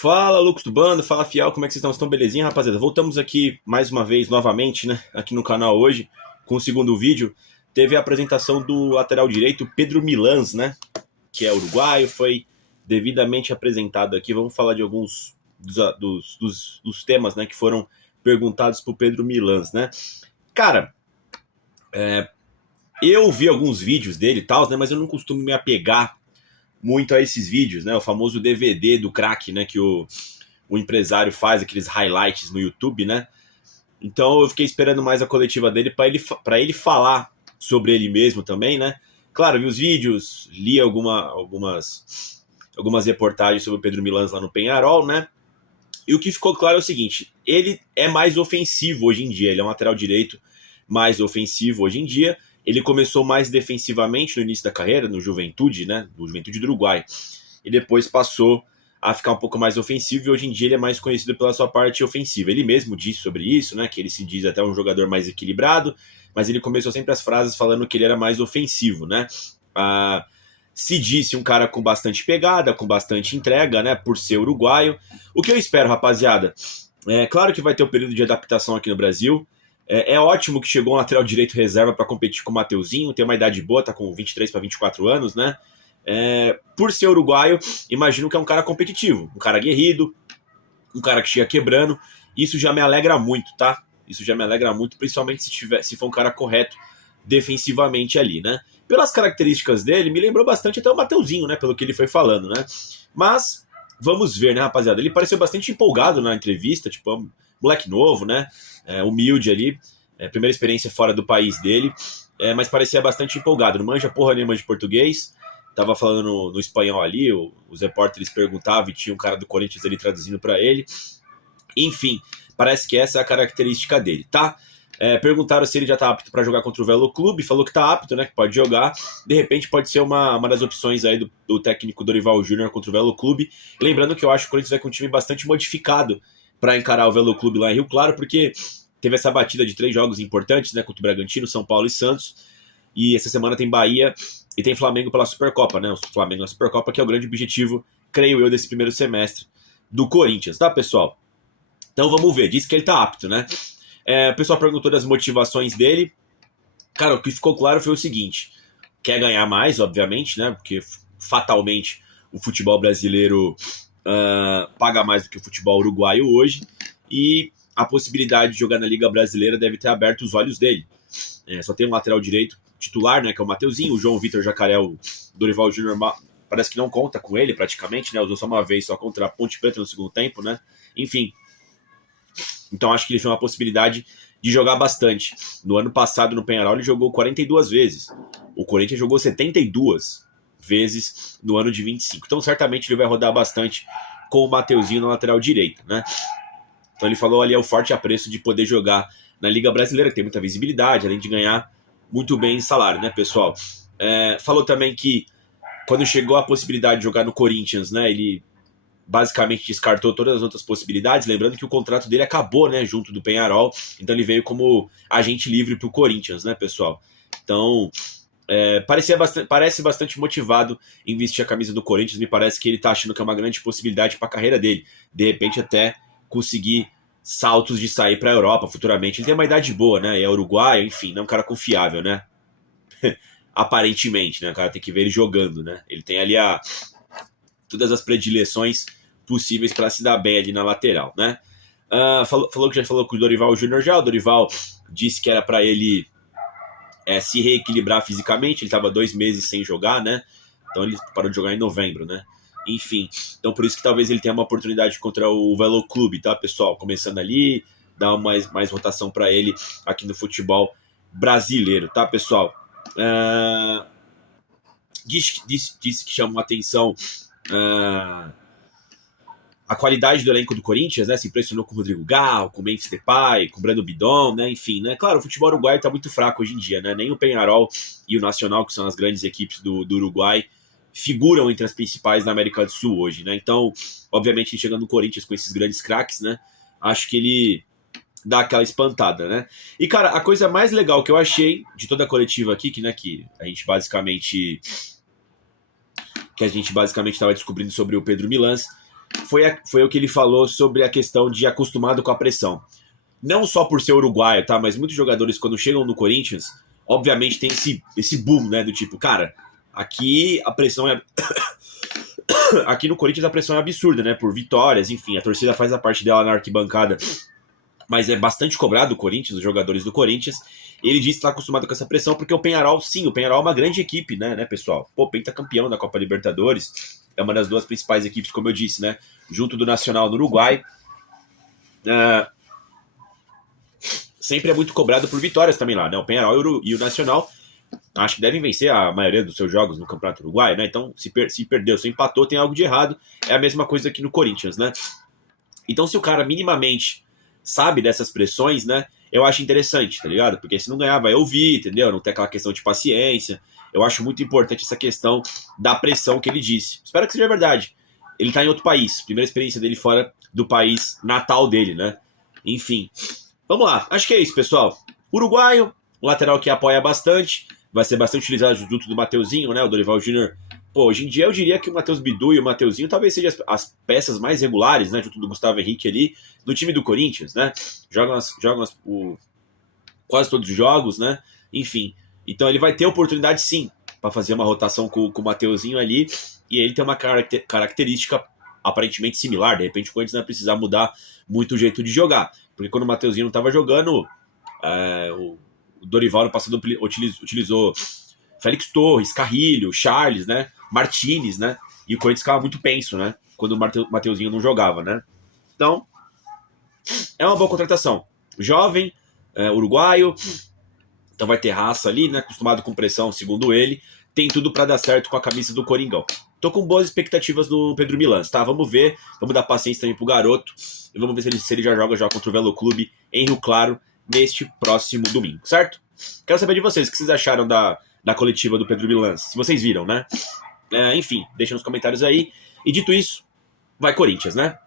Fala, Lucas do Bando, fala Fiel, como é que vocês estão? Estão belezinha, rapaziada? Voltamos aqui mais uma vez, novamente, né? Aqui no canal hoje, com o segundo vídeo. Teve a apresentação do lateral direito, Pedro Milans, né? Que é uruguaio, foi devidamente apresentado aqui. Vamos falar de alguns dos temas, né? Que foram perguntados pro Pedro Milans, né? Cara, eu vi alguns vídeos dele e tal, né? Mas eu não costumo me apegar muito a esses vídeos, né? O famoso DVD do craque, né? Que o empresário faz aqueles highlights no YouTube, né? Então eu fiquei esperando mais a coletiva dele para ele falar sobre ele mesmo também, né? Claro, vi os vídeos, li algumas reportagens sobre o Pedro Milans lá no Penharol, né? E o que ficou claro é o seguinte: ele é mais ofensivo hoje em dia, ele é um lateral direito mais ofensivo hoje em dia. Ele começou mais defensivamente no início da carreira, no Juventude, né? No Juventude do Uruguai. E depois passou a ficar um pouco mais ofensivo e hoje em dia ele é mais conhecido pela sua parte ofensiva. Ele mesmo disse sobre isso, né? Que ele se diz até um jogador mais equilibrado, mas ele começou sempre as frases falando que ele era mais ofensivo, né? Se disse um cara com bastante pegada, com bastante entrega, né? Por ser uruguaio. O que eu espero, rapaziada? É claro que vai ter o período de adaptação aqui no Brasil. É ótimo que chegou um lateral direito reserva para competir com o Mateuzinho, tem uma idade boa, tá com 23 para 24 anos, né? Por ser uruguaio, imagino que é um cara competitivo, um cara aguerrido, um cara que chega quebrando. Isso já me alegra muito, tá? Isso já me alegra muito, principalmente se for um cara correto defensivamente ali, né? Pelas características dele, me lembrou bastante até o Mateuzinho, né? Pelo que ele foi falando, né? Mas vamos ver, né, rapaziada? Ele pareceu bastante empolgado na entrevista, tipo, moleque novo, né? Humilde ali, primeira experiência fora do país dele, mas parecia bastante empolgado. Não manja porra nenhuma de português, tava falando no espanhol ali, os repórteres perguntavam e tinha um cara do Corinthians ali traduzindo para ele. Enfim, parece que essa é a característica dele, tá? Perguntaram se ele já tá apto para jogar contra o Velo Clube, falou que tá apto, né, que pode jogar. De repente pode ser uma das opções aí do técnico Dorival Júnior contra o Velo Clube. Lembrando que eu acho que o Corinthians vai com um time bastante modificado para encarar o Velo Clube lá em Rio Claro, porque teve essa batida de 3 jogos importantes, né, contra o Bragantino, São Paulo e Santos. E essa semana tem Bahia e tem Flamengo pela Supercopa, né? O Flamengo na Supercopa, que é o grande objetivo, creio eu, desse primeiro semestre do Corinthians, tá, pessoal? Então vamos ver, diz que ele tá apto, né? O pessoal perguntou das motivações dele. Cara, o que ficou claro foi o seguinte: quer ganhar mais, obviamente, né? Porque fatalmente o futebol brasileiro paga mais do que o futebol uruguaio hoje. E a possibilidade de jogar na Liga Brasileira deve ter aberto os olhos dele. Só tem um lateral direito titular, né? Que é o Mateuzinho. O João Vitor Jacaré, o Dorival Júnior, parece que não conta com ele praticamente, né? Usou só uma vez, só contra a Ponte Preta no segundo tempo, né? Enfim. Então acho que ele tem uma possibilidade de jogar bastante. No ano passado, no Penharol, ele jogou 42 vezes. O Corinthians jogou 72 vezes no ano de 25. Então certamente ele vai rodar bastante com o Mateuzinho na lateral direita, né? Então ele falou ali o forte apreço de poder jogar na Liga Brasileira, que tem muita visibilidade, além de ganhar muito bem em salário, né, pessoal? Falou também que quando chegou a possibilidade de jogar no Corinthians, né, ele basicamente descartou todas as outras possibilidades, lembrando que o contrato dele acabou, né, junto do Penharol, então ele veio como agente livre pro Corinthians, né, pessoal? Então, parece bastante motivado em vestir a camisa do Corinthians, me parece que ele tá achando que é uma grande possibilidade para a carreira dele, de repente até conseguir saltos de sair para a Europa futuramente. Ele tem uma idade boa, né, é uruguaio, enfim, não é um cara confiável, né? Aparentemente, né, o cara tem que ver ele jogando, né? Ele tem ali todas as predileções possíveis para se dar bem ali na lateral, né? Falou que já falou com o Dorival Júnior já. O Dorival disse que era para ele se reequilibrar fisicamente. Ele estava 2 meses sem jogar, né? Então ele parou de jogar em novembro, né? Enfim, então por isso que talvez ele tenha uma oportunidade contra o Velo Clube, tá, pessoal? Começando ali, dar mais rotação para ele aqui no futebol brasileiro, tá, pessoal? Disse que chamou a atenção a qualidade do elenco do Corinthians, né? Se impressionou com o Rodrigo Garro, com o Memphis Depay, com o Breno Bidon, né? Enfim, né? Claro, o futebol uruguaio tá muito fraco hoje em dia, né? Nem o Penharol e o Nacional, que são as grandes equipes do Uruguai, figuram entre as principais na América do Sul hoje, né? Então, obviamente, chegando no Corinthians com esses grandes craques, né? Acho que ele dá aquela espantada, né? E, cara, a coisa mais legal que eu achei de toda a coletiva aqui, que a gente basicamente estava descobrindo sobre o Pedro Milans, foi o que ele falou sobre a questão de acostumado com a pressão. Não só por ser uruguaio, tá? Mas muitos jogadores, quando chegam no Corinthians, obviamente tem esse boom, né? Do tipo, cara, aqui a pressão é. Aqui no Corinthians a pressão é absurda, né? Por vitórias, enfim, a torcida faz a parte dela na arquibancada, mas é bastante cobrado o Corinthians, os jogadores do Corinthians. Ele disse que está acostumado com essa pressão, porque o Peñarol, sim, o Peñarol é uma grande equipe, né, pessoal? Pô, pentacampeão da Copa Libertadores, é uma das duas principais equipes, como eu disse, né? Junto do Nacional do Uruguai. Sempre é muito cobrado por vitórias também lá, né? O Peñarol e o Nacional acho que devem vencer a maioria dos seus jogos no Campeonato Uruguai, né? Então, se perdeu, se empatou, tem algo de errado. É a mesma coisa aqui no Corinthians, né? Então, se o cara minimamente sabe dessas pressões, né? Eu acho interessante, tá ligado? Porque se não ganhar, vai ouvir, entendeu? Não tem aquela questão de paciência. Eu acho muito importante essa questão da pressão que ele disse. Espero que seja verdade. Ele tá em outro país. Primeira experiência dele fora do país natal dele, né? Enfim. Vamos lá. Acho que é isso, pessoal. Uruguaio, um lateral que apoia bastante. Vai ser bastante utilizado junto do Mateuzinho, né? O Dorival Júnior. Pô, hoje em dia eu diria que o Matheus Bidu e o Mateuzinho talvez sejam as peças mais regulares, né? Junto do Gustavo Henrique ali, do time do Corinthians, né? Jogam quase todos os jogos, né? Enfim. Então ele vai ter oportunidade sim para fazer uma rotação com o Mateuzinho ali. E ele tem uma característica aparentemente similar. De repente o Corinthians não vai precisar mudar muito o jeito de jogar. Porque quando o Mateuzinho não estava jogando, o Dorival no passado utilizou Félix Torres, Carrilho, Charles, né? Martinez, né? E o Corinthians ficava muito penso, né? Quando o Mateuzinho não jogava, né? Então, é uma boa contratação. Jovem, uruguaio, então vai ter raça ali, né? Acostumado com pressão, segundo ele. Tem tudo para dar certo com a camisa do Coringão. Tô com boas expectativas do Pedro Milans, tá? Vamos ver, vamos dar paciência também pro garoto. E vamos ver se ele já joga contra o Velo Clube em Rio Claro neste próximo domingo, certo? Quero saber de vocês, o que vocês acharam da coletiva do Pedro Milans? Se vocês viram, né? Enfim, deixa nos comentários aí. E dito isso, vai Corinthians, né?